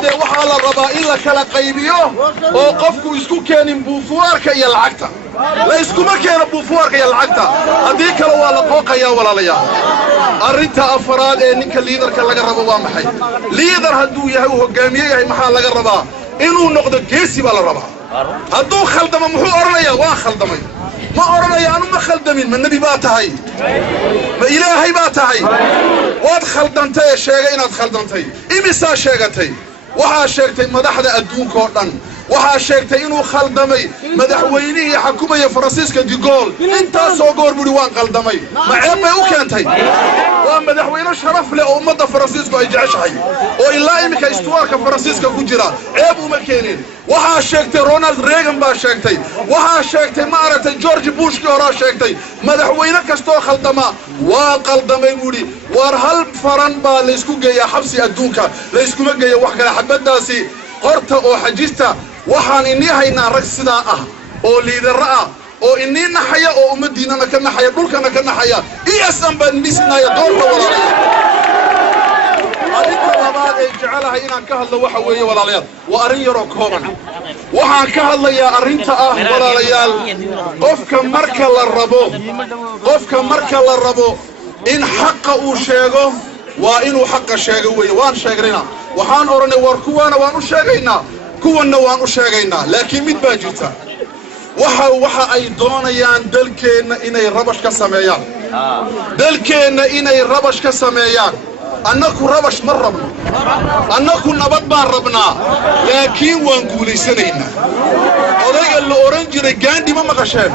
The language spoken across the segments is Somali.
دي وحال الربا إلا كلا قيبيو وقفكو يسكو كان بوفوارك يا العكتا لا يسكو ما كان بوفوارك يا العكتا هديك لو على قوقا يا ولا ليا أرنتا أفراد إنك الليدر كان لقى الربا محي ليدر هدو يهو هقامية يهي محال لقى الربا إنو نقد كيسي بالربا هدو خلدم محو أرنيا واخلدمي ما أرنيا أنا ما خلدمين من نبي باتهاي ما إلهي باتهاي واد خلدمتي شيغا إناد خلدمتي إمسا شيغتي waxaa sheegtay madaxda adduunka oo dhan waxaa sheegtay inuu khaldamay madaxweynihii xukuumada Faransiiska de Gaulle intaas oo goor buri waan khaldamay ma ceeb u keentay waa madaxweyne sharaf leh oo ummadda Faransiisku ay jeceshahay oo ilaa imika istuwarka Faransiiska ku jira ceeb uma keenin waxaa sheegtay Ronald Reagan baa sheegtay waxaa sheegtay maaragtay George Bush kii hore sheegtay madaxweyne kastoo khaldama waa khaldamay buri war hal faran baa la isku geeyaa xabsi adduunka la isku ma geeyo wax kale xabadaasi qorta oo xajista waxaan inii haynaa rag sidaa ah oo liidar ah oo inii naxaya oo ummadiinana ka naxaya dhulkana ka naxaya iyasan baan nisnaya doorka walaalayaal arinta labaad ee jecelahay inaan ka hadlo waxa weeye walaalayaal waa arin yar oo kooban waxaan ka hadlayaa arinta ah walaalayaal qofka marka la rabo in xaqa uu sheego waa inuu xaqa sheego weeye waan sheegnayna waxaan oranay war kuwana waan u sheegaynaa kuwana waan u sheegaynaa laakiin mid baa jirta waxa ay doonayaan dalkeena inay rabash ka sameeyaan dalkeena inay rabash ka sameeyaan annaku rabash ma rabno annaku nabad baan rabnaa laakiin waan guuleysanaynaa odayga la oran jiray Gandhi ma maqasheen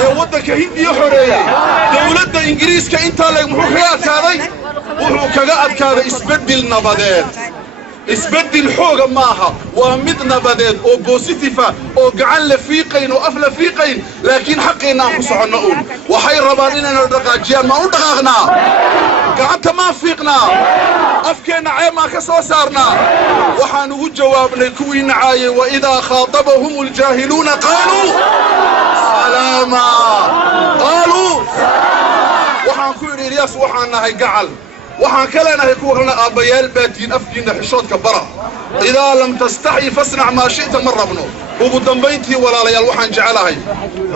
ee wadanka Hindiya xoreeyay dawladda Ingiriiska inta leeg wuxuu kaga adkaaday isbedel nabadeed isbedel xooga maaha waa mid nabadeed oo positive oo gacan la fiiqayn oo af la fiiqayn laakiin xaqeena aan ku socono waxay rabaan inaan dhaqaajiyaan ma u dhaqaaqnaa gacanta ma fiiqnaa afkeena ceema ka soo saarnaa waxaan ugu jawaabnay kuwii nacaayay wa idaa khaatabahum aljaahiluna qaalu salaama qaalu waxaan ku yiri Ilyas waxaan nahay gacal waxaan kale nahay kuwa kalena aabayaal baadiin afkiina xishoodka bara idaa lam tastahi fasna' ma shi'ta marabno ugu dambeyntii walaalayaal waxaan jecelahay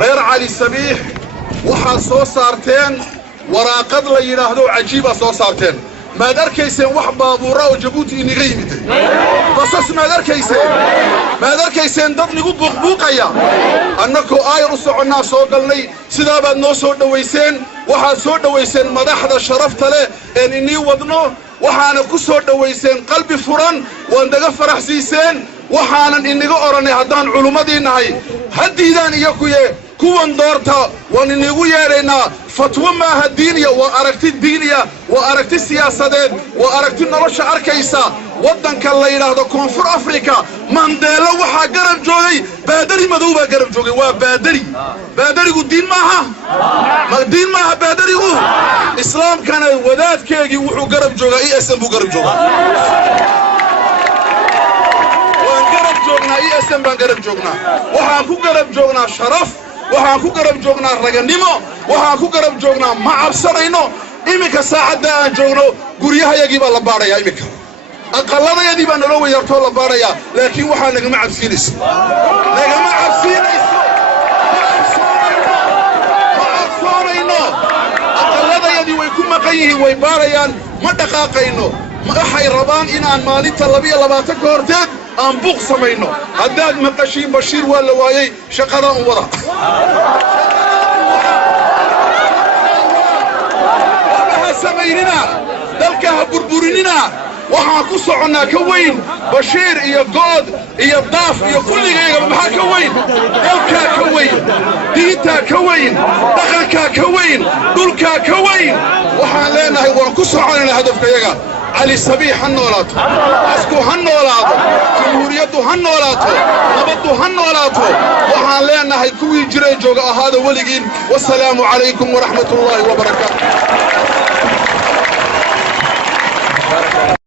reer Cali Sabiix waxa soo saarteen waraaqad la yiraahdo cajiib ah soo saarteen ما دركيسين wax baabuura oo Djibouti iniga yimid basas ma darkeyseen dad nigu buuqbuuqaya annako ayru soconaa soo galnay sidaa baad noo soo dhaweyseen waxa soo dhaweyseen madaxda sharafta leh ee inii wadno waxaana ku soo dhaweyseen qalbi furan waan daga faraxsiiseen waxaanan iniga oranay haddaan culumadii nahay hadiidaan iyo kuwan doorta waan inigu yeereynaa fatwa maaha diiniya waa aragti diiniya waa aragti siyaasadeed waa aragti nolosha arkaysa wadanka la yiraahdo Koonfur Afrika Mandela waxa garab joogay baadari madow baa garab joogay waa baadarigu diin maaha baadarigu islaamkana wadaadkeegi wuxuu garab joogay ISM buu garab joogay waan garab joognaa ISM baan garab joognaa waxaan ku garab joognaa sharaf waxaan ku garab joognaa raganimo waxaan ku garab joognaa ma cabsanayno imika saacada aan joogno guriyahayagii baa la baarayaa imika aqalladayadii baa naloo weeyartoo la baarayaa laakiin waxaa nagama cabsiinayso aqalladayadii way ku maqan yihiin way baarayaan ma dhaqaaqayno waxay rabaan inaan maalinta 22 ka horteed aan buuq samayno haddaad maqashiin Bashiir waa la waayay shaqada u wada samaynina dalka ha burburinina waxaan ku soconaa ka weyn Bashiir iyo Good iyo Daaf iyo kulligayga maxaa ka weyn dalka ka weyn diinta ka weyn dhaqanka ka weyn dhulka ka weyn waxaan leenahay waan ku soconaa hadafkayaga علي صبيح هنولاتو اسكو هنولاتو جمهوريته هنولاتو نبضو هنولاتو waxaan leenahay kuwii jiray jooga ahaada waligiin wassalaamu calaykum waraxmatullaahi wabarakaatuh